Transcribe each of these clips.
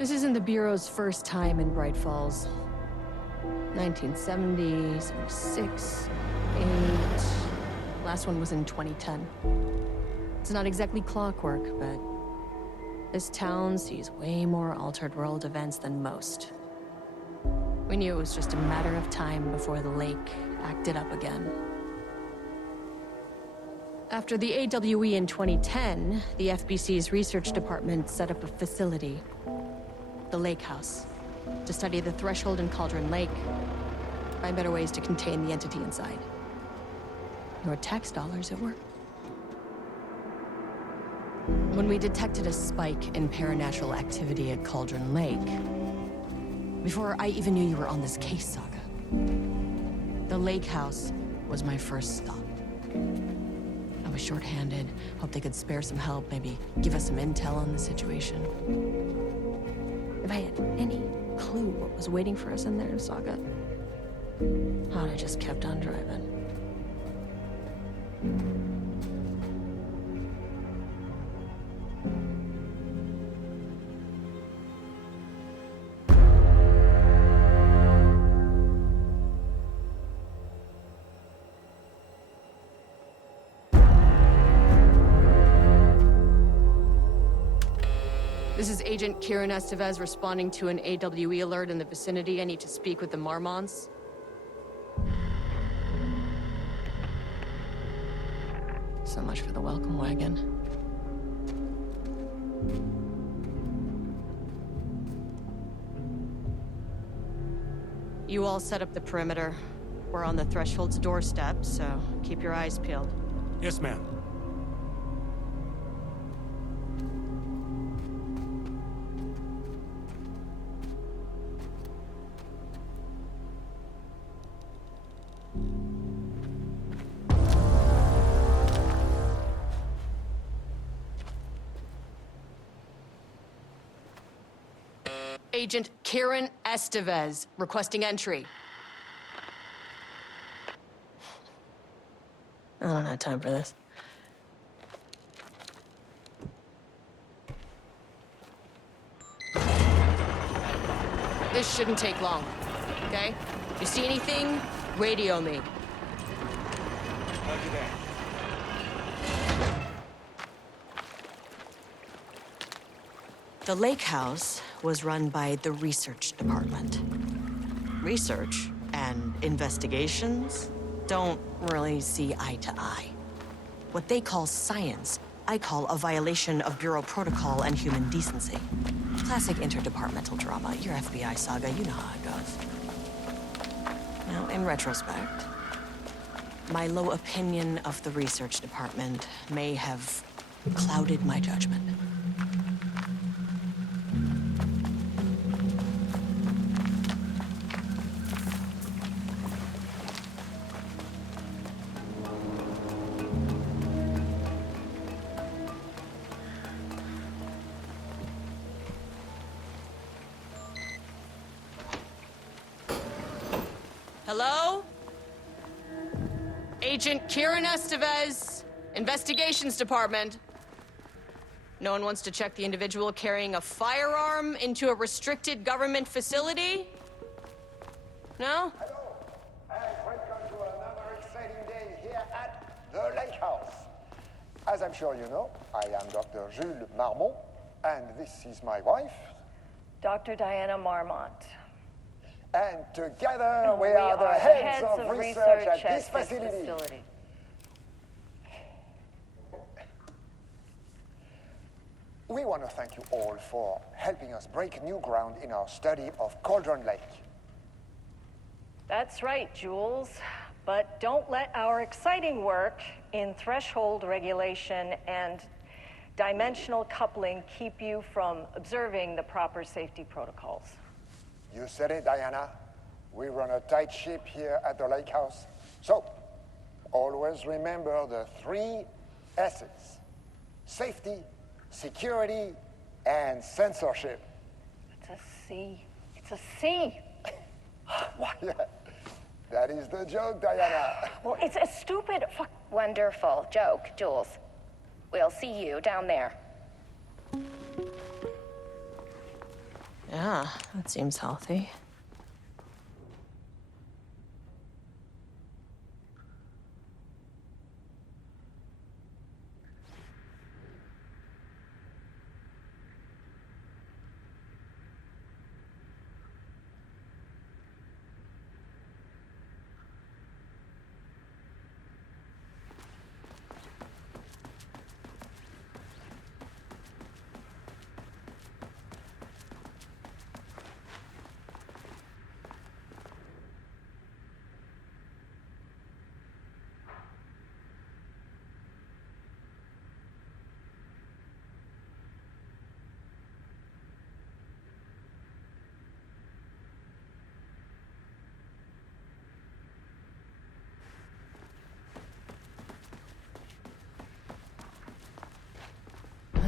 This isn't the Bureau's first time in Bright Falls. 1970, 76, 8... Last one was in 2010. It's not exactly clockwork, but this town sees way more altered world events than most. We knew it was just a matter of time before the lake acted up again. After the AWE in 2010, the FBC's research department set up a facility, the Lake House, to study the Threshold and Cauldron Lake, find better ways to contain the entity inside. Your tax dollars at work. When we detected a spike in paranatural activity at Cauldron Lake, before I even knew you were on this case, Saga, the Lake House was my first stop. I was short-handed, hoped they could spare some help, maybe give us some intel on the situation. If I had any clue what was waiting for us in there, Saga, I would have just kept on driving. This is Agent Kieran Estevez responding to an AWE alert in the vicinity. I need to speak with the Marmonts. So much for the welcome wagon. You all set up the perimeter. We're on the Threshold's doorstep, so keep your eyes peeled. Yes, ma'am. Agent Kieran Estevez, requesting entry. I don't have time for this. This shouldn't take long, okay? If you see anything, radio me. Roger that. The Lake House was run by the research department. Research and investigations don't really see eye to eye. What they call science, I call a violation of Bureau protocol and human decency. Classic interdepartmental drama. Your FBI saga, you know how it goes. Now, in retrospect, my low opinion of the research department may have clouded my judgment. Hello? Agent Kieran Estevez, Investigations Department. No one wants to check the individual carrying a firearm into a restricted government facility? No? Hello, and welcome to another exciting day here at the Lake House. As I'm sure you know, I am Dr. Jules Marmont, and this is my wife. Dr. Diana Marmont. And together we are the heads of research at this facility. We want to thank you all for helping us break new ground in our study of Cauldron Lake. That's right, Jules. But don't let our exciting work in threshold regulation and dimensional coupling keep you from observing the proper safety protocols. You said it, Diana. We run a tight ship here at the Lake House. So, always remember the 3 S's. Safety, security, and censorship. It's a C. It's a C. What? Yeah, that is the joke, Diana. Well, it's a stupid Wonderful joke, Jules. We'll see you down there. Yeah, that seems healthy.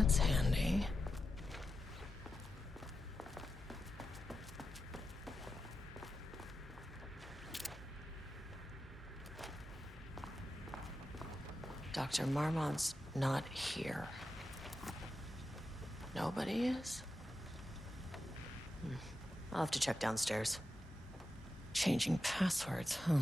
That's handy. Dr. Marmont's not here. Nobody is? I'll have to check downstairs. Changing passwords, huh?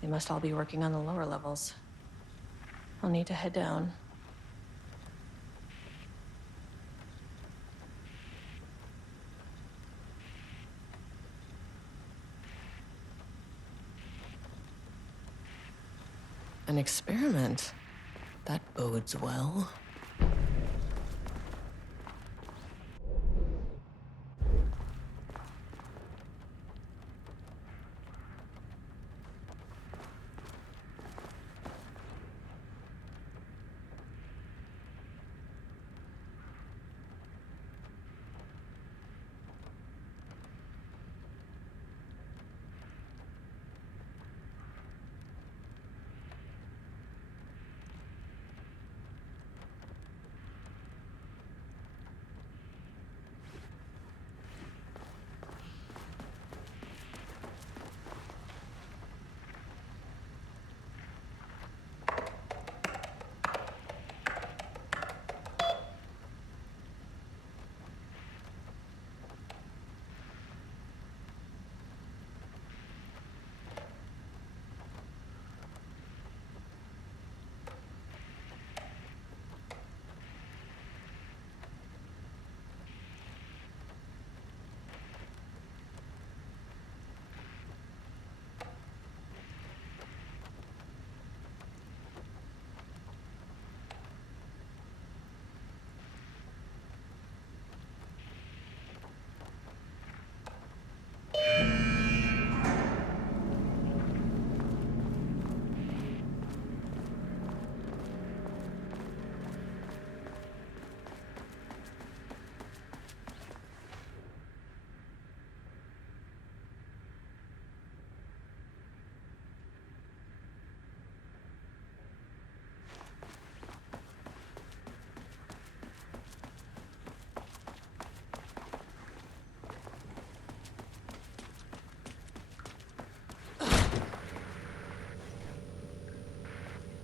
They must all be working on the lower levels. I'll need to head down. An experiment? That bodes well.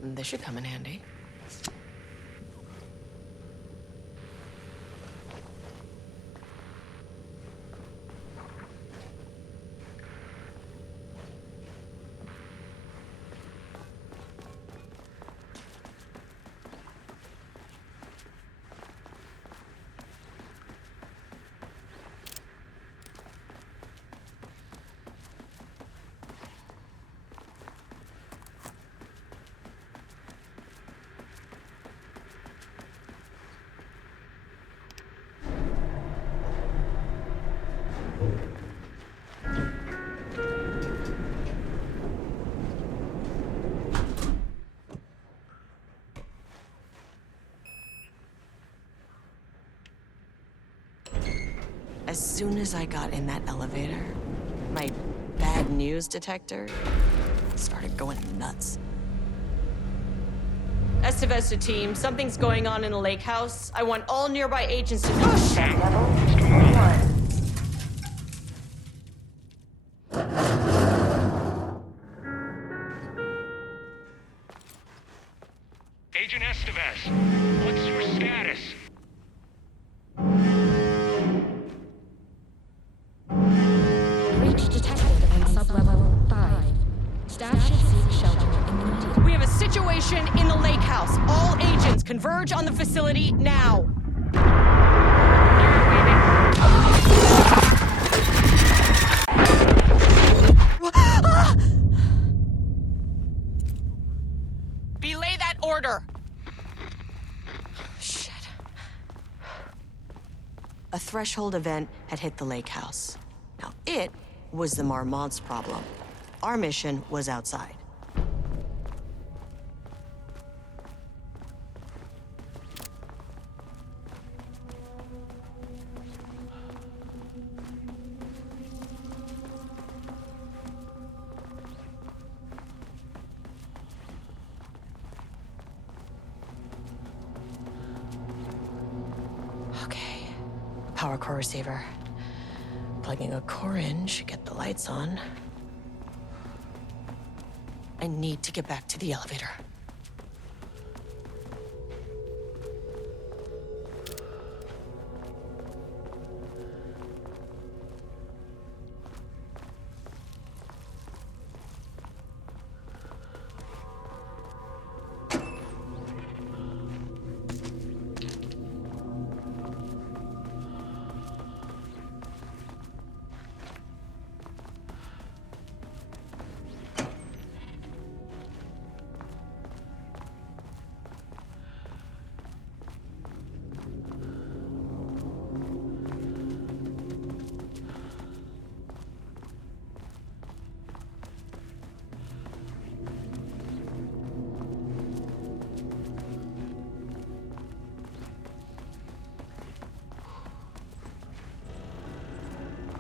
This should come in handy. As soon as I got in that elevator, My bad news detector started going nuts. Estevesta team, something's going on in the lake house. I want all nearby agents to push. Level 1. Agent Estevez, what's your status? Breach detected on sublevel 5. Staff should seek shelter immediately. We have a situation in the lake house. All agents converge on the facility now. Belay that order. Shit. A threshold event had hit the lake house. Now, it was the Marmont's problem. Our mission was outside. Okay. Power core receiver. Plugging a core in should get the lights on. I need to get back to the elevator.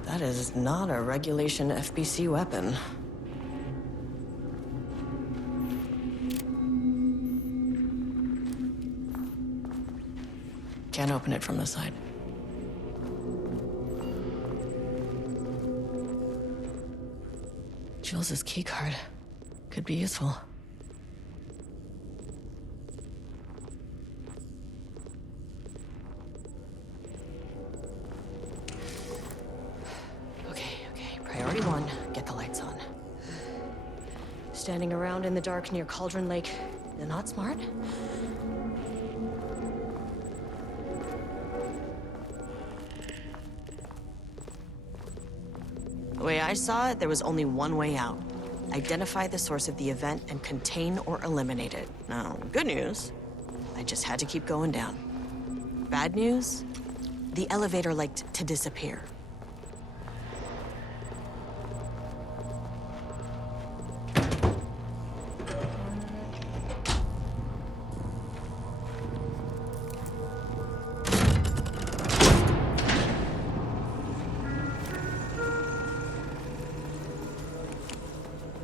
That is not a regulation FBC weapon. Can't open it from the side. Jules's keycard could be useful. Okay. Priority 1, get the lights on. Standing around in the dark near Cauldron Lake, they're not smart. The way I saw it, there was only one way out. Identify the source of the event and contain or eliminate it. Now, good news, I just had to keep going down. Bad news, the elevator liked to disappear.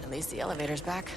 At least the elevator's back.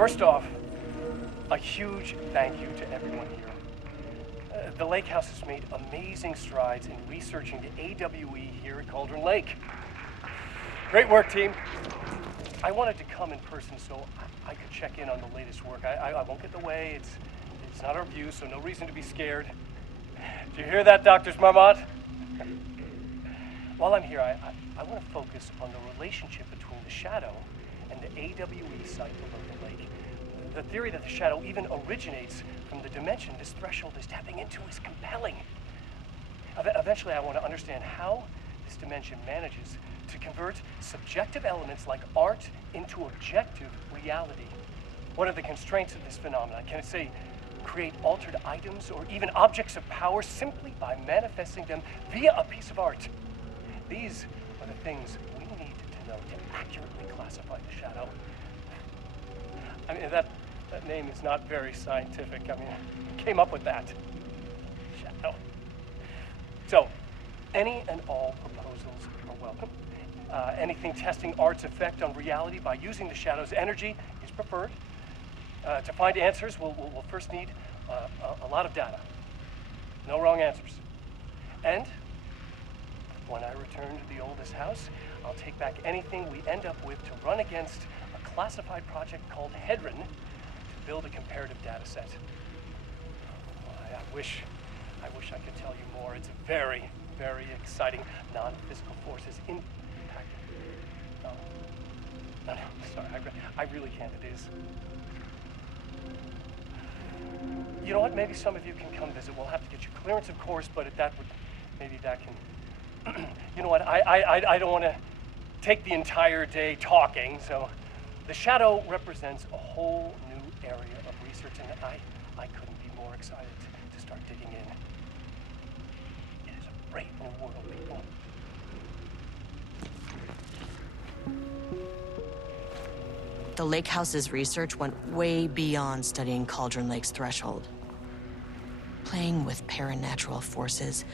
First off, a huge thank you to everyone here. The Lake House has made amazing strides in researching the AWE here at Cauldron Lake. Great work, team. I wanted to come in person so I could check in on the latest work. I won't get in the way. It's not our view, so no reason to be scared. Do you hear that, Dr. Marmot? While I'm here, I want to focus on the relationship between the Shadow and the AWE site below the lake. The theory that the Shadow even originates from the dimension this threshold is tapping into is compelling. Eventually, I want to understand how this dimension manages to convert subjective elements like art into objective reality. What are the constraints of this phenomenon? Can it, say, create altered items or even objects of power simply by manifesting them via a piece of art? These are the things we need to know to accurately classify the Shadow. I mean, that name is not very scientific. I mean, who came up with that? Shadow. So, any and all proposals are welcome. Anything testing art's effect on reality by using the Shadow's energy is preferred. To find answers, we'll first need a lot of data. No wrong answers. And when I return to the oldest house, I'll take back anything we end up with to run against a classified project called Hedron to build a comparative data set. I wish I could tell you more. It's very, very exciting. Non-physical forces impacting. No, sorry, I really can't. It is. You know what? Maybe some of you can come visit. We'll have to get you clearance, of course, but maybe that can. You know what? I don't want to take the entire day talking. So, the Shadow represents a whole new area of research, and I couldn't be more excited to start digging in. It is a great new world, people. The Lake House's research went way beyond studying Cauldron Lake's threshold. Playing with paranatural forces,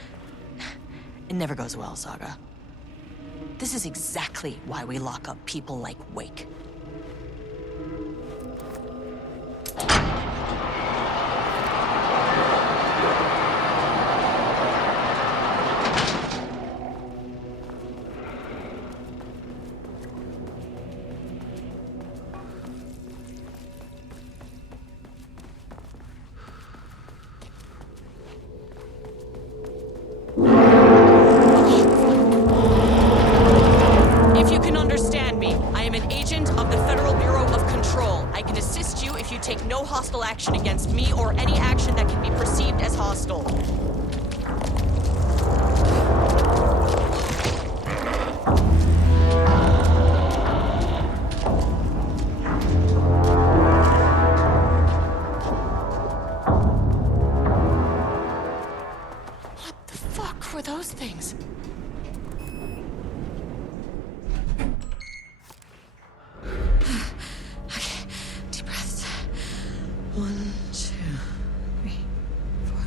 it never goes well, Saga. This is exactly why we lock up people like Wake. Take no hostile action against me or any action that can be perceived as hostile. What the fuck were those things? One, two, three, four,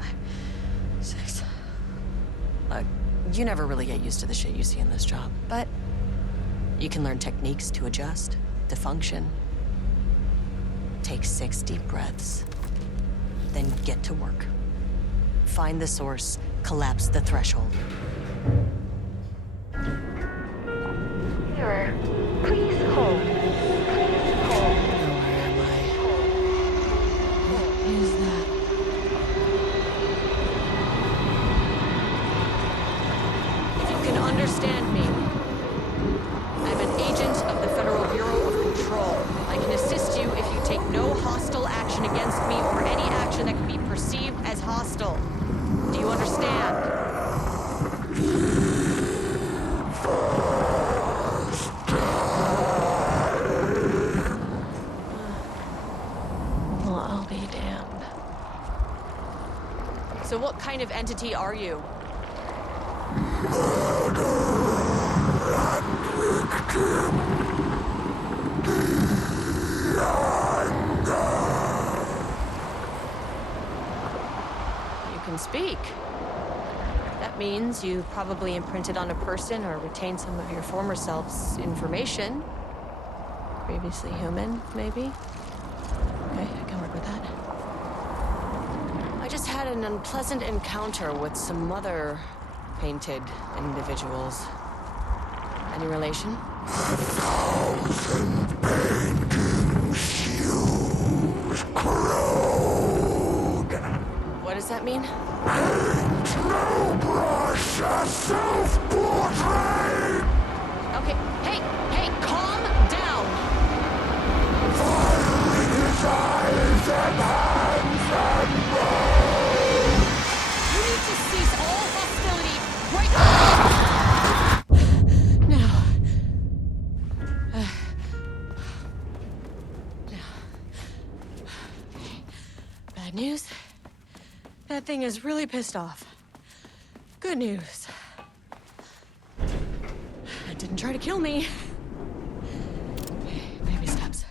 five, six. You never really get used to the shit you see in this job, but you can learn techniques to adjust, to function. Take 6 deep breaths, then get to work. Find the source, collapse the threshold. Mirror, please hold. Understand me. I'm an agent of the Federal Bureau of Control. I can assist you if you take no hostile action against me or any action that can be perceived as hostile. Do you understand? Well, I'll be damned. So what kind of entity are you? You can speak. That means you probably imprinted on a person or retained some of your former self's information. Previously human, maybe? Okay, I can work with that. I just had an unpleasant encounter with some other painted individuals. Any relation? What does that mean? Okay, hey, calm down! You need to cease all hostility right now! Bad news? That thing is really pissed off. Good news. It didn't try to kill me. Baby steps.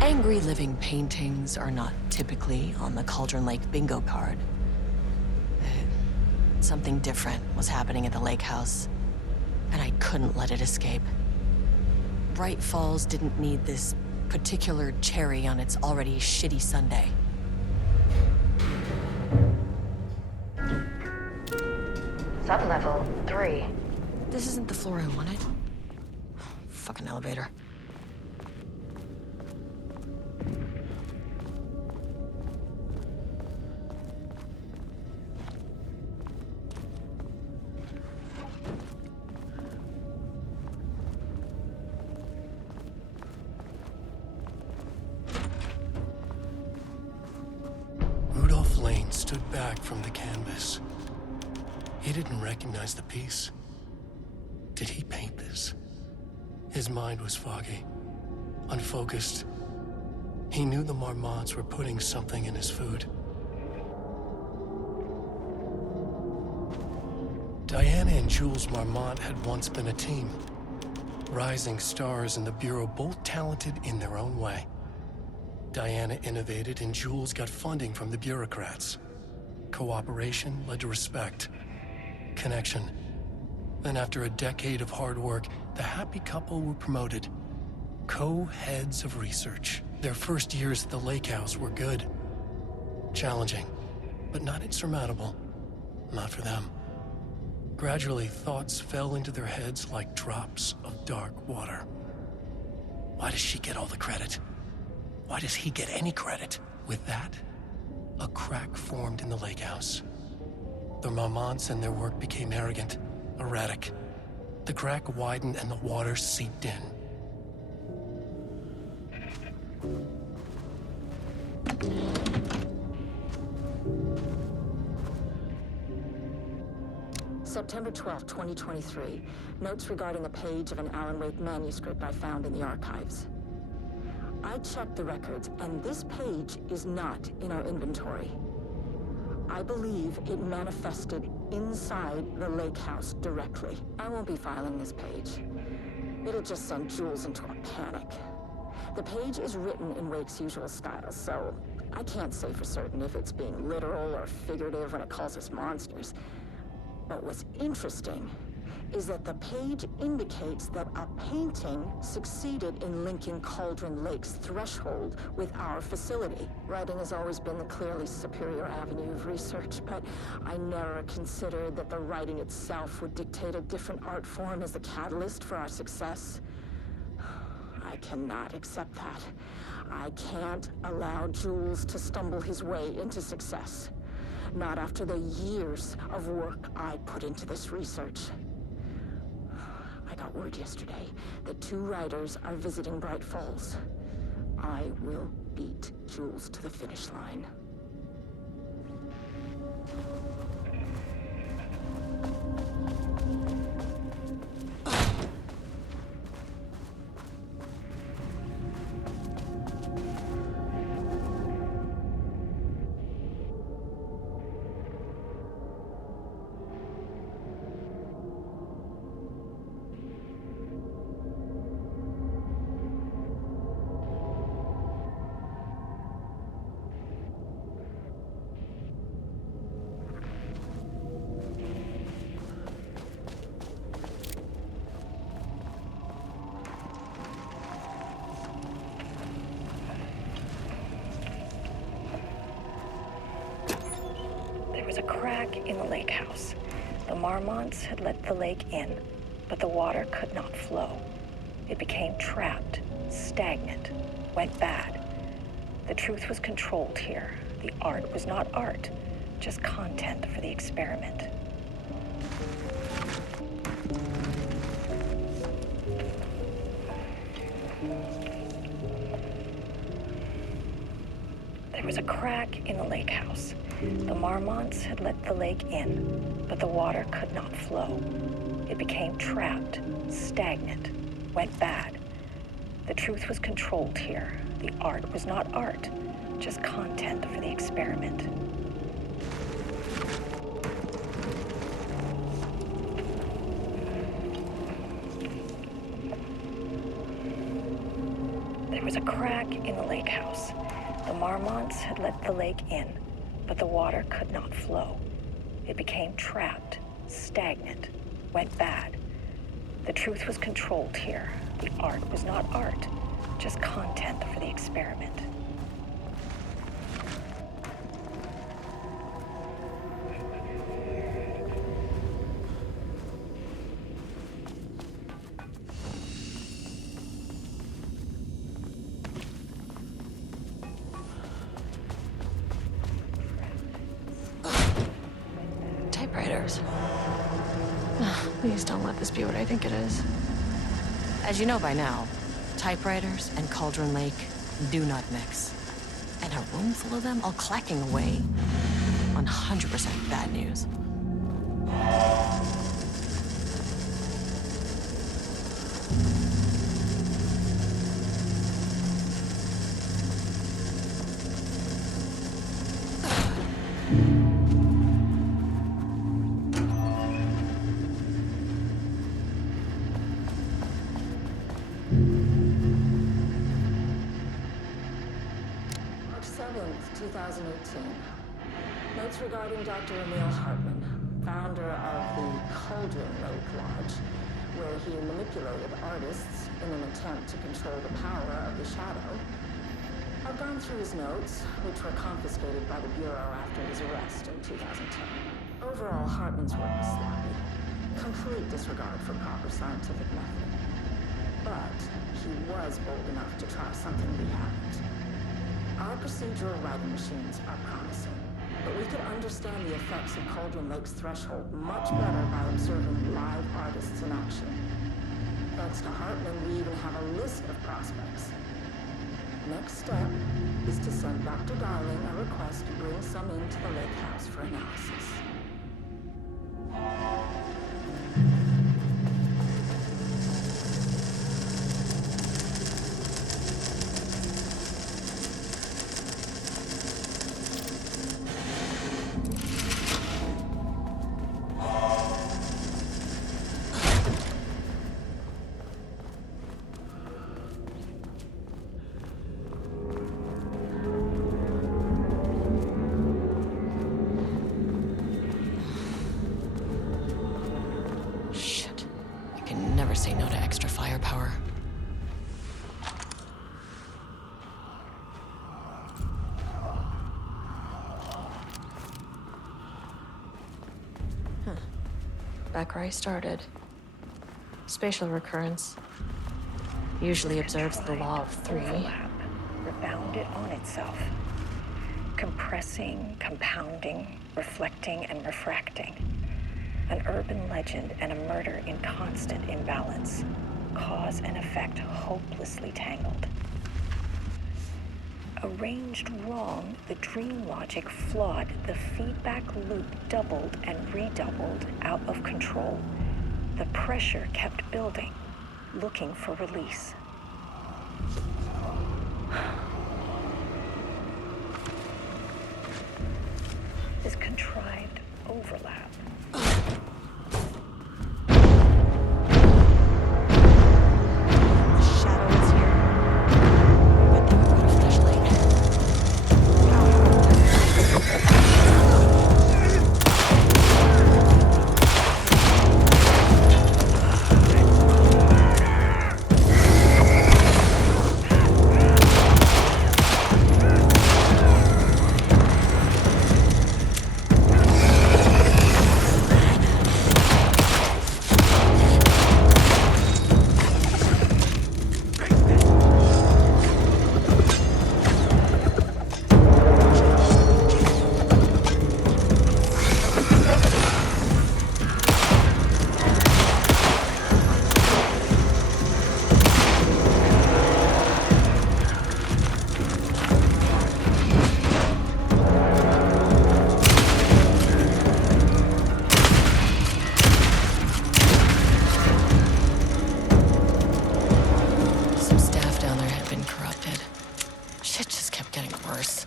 Angry living paintings are not typically on the Cauldron Lake bingo card. Something different was happening at the lake house, and I couldn't let it escape. Bright Falls didn't need this particular cherry on its already shitty sundae. Sublevel 3. This isn't the floor I wanted. Fucking elevator. Rudolph Lane stood back from the canvas. He didn't recognize the piece. Did he paint this? His mind was foggy, unfocused. He knew the Marmots were putting something in his food. Diana and Jules Marmont had once been a team. Rising stars in the Bureau, both talented in their own way. Diana innovated and Jules got funding from the bureaucrats. Cooperation led to respect, connection. Then after a decade of hard work, the happy couple were promoted. Co-heads of research. Their first years at the lake house were good. Challenging, but not insurmountable. Not for them. Gradually, thoughts fell into their heads like drops of dark water. Why does she get all the credit? Why does he get any credit? With that, a crack formed in the lake house. The Marmonts and their work became arrogant, erratic. The crack widened and the water seeped in. September 12, 2023. Notes regarding a page of an Alan Wake manuscript I found in the archives. I checked the records, and this page is not in our inventory. I believe it manifested inside the lake house directly. I won't be filing this page. It'll just send Jules into a panic. The page is written in Wake's usual style, so I can't say for certain if it's being literal or figurative when it calls us monsters. But what's interesting is that the page indicates that a painting succeeded in linking Cauldron Lake's threshold with our facility. Writing has always been the clearly superior avenue of research, but I never considered that the writing itself would dictate a different art form as the catalyst for our success. I cannot accept that. I can't allow Jules to stumble his way into success. Not after the years of work I put into this research. I got word yesterday that 2 writers are visiting Bright Falls. I will beat Jules to the finish line. crack in the lake house. The Marmonts had let the lake in, but the water could not flow. It became trapped, stagnant, went bad. The truth was controlled here. The art was not art, just content for the experiment. There was a crack in the lake house. The Marmonts had let the lake in, but the water could not flow. It became trapped, stagnant, went bad. The truth was controlled here. The art was not art, just content for the experiment. There was a crack in the lake house. The Marmonts had let the lake in, but the water could not flow. It became trapped, stagnant, went bad. The truth was controlled here. The art was not art, just content for the experiment. Typewriters. Please don't let this be what I think it is. As you know by now, typewriters and Cauldron Lake do not mix. And a room full of them all clacking away. 100% bad news. March 7th, 2018. Notes regarding Dr. Emil Hartman, founder of the Cauldron Lake Lodge, where he manipulated artists in an attempt to control the power of the shadow. I've gone through his notes, which were confiscated by the Bureau after his arrest in 2010. Overall, Hartman's work was sloppy. Complete disregard for proper scientific method. But he was bold enough to try something we haven't. Our procedural writing machines are promising, but we could understand the effects of Cauldron Lake's threshold much better by observing live artists in action. Thanks to Hartman, we even have a list of prospects. Next step is to send Dr. Darling a request to bring some into the lake house for analysis. Shit. I can never say no to extra firepower. Back where I started. Spatial recurrence. Usually observes the law of three. Overlap, rebounded on itself. Compressing, compounding, reflecting, and refracting. An urban legend and a murder in constant imbalance. Cause and effect hopelessly tangled. Arranged wrong, the dream logic flawed, the feedback loop doubled and redoubled, out of control. The pressure kept building, looking for release. This contrived overlap. getting worse.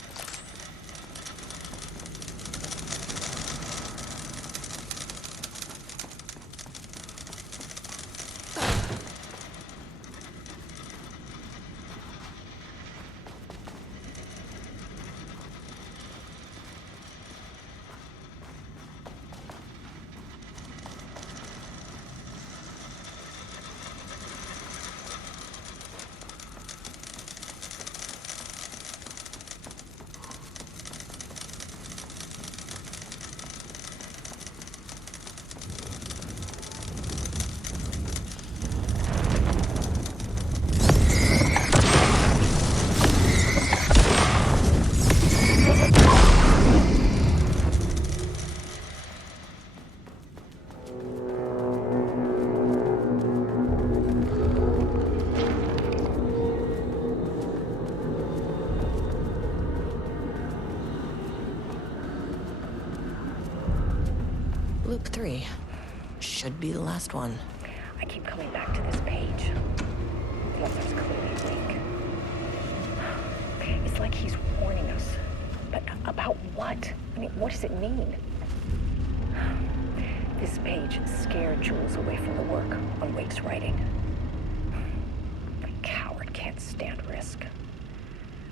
Loop 3. Should be the last one. I keep coming back to this page. Well, there's clearly a link. It's like he's warning us. But about what? I mean, what does it mean? This page scared Jules away from the work on Wake's writing. A coward can't stand risk.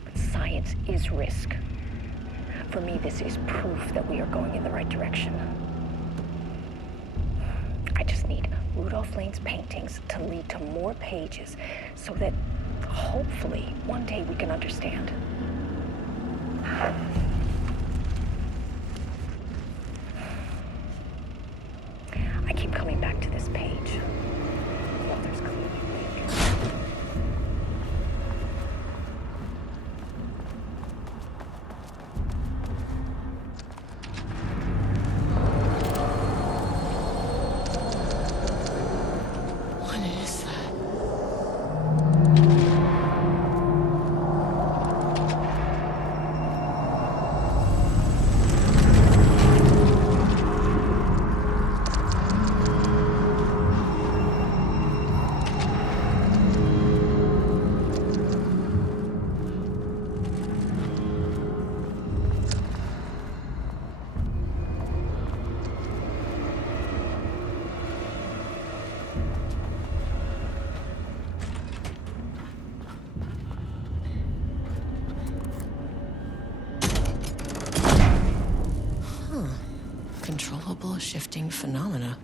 But science is risk. For me, this is proof that we are going in the right direction. I just need Rudolph Lane's paintings to lead to more pages so that hopefully one day we can understand. I keep coming back to this page. Well, there's clearly a link. What is that? Controllable shifting phenomena.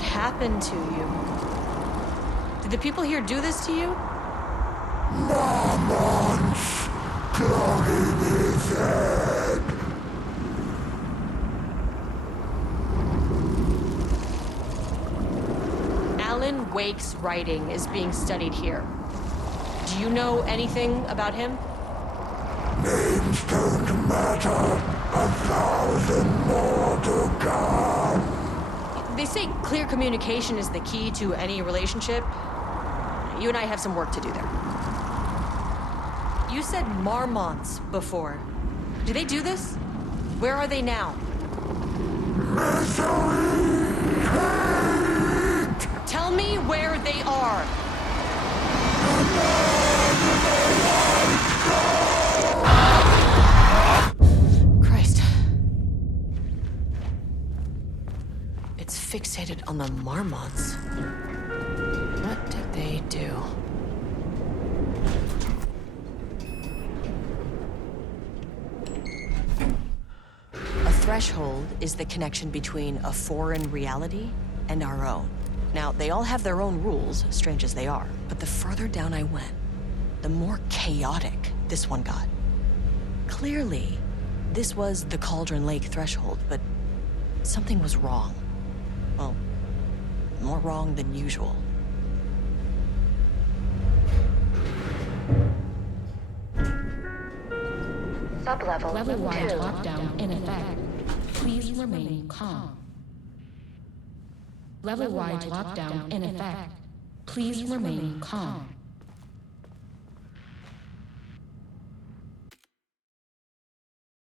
Happened to you? Did the people here do this to you? Mamon's cloning his head. Alan Alan Wake's writing is being studied here. Do you know anything about him? Names don't matter. 1,000 more to come. They say clear communication is the key to any relationship. You and I have some work to do there. You said marmots before. Do they do this? Where are they now? Tell me where they are. Christ. It's fixated on the marmots. What did they do? A threshold is the connection between a foreign reality and our own. Now, they all have their own rules, strange as they are, but the further down I went, the more chaotic this one got. Clearly, this was the Cauldron Lake threshold, but something was wrong. Well, more wrong than usual. Sublevel Level-wide 2. lockdown in effect. Please remain calm. Level-wide lockdown in effect. Please remain calm.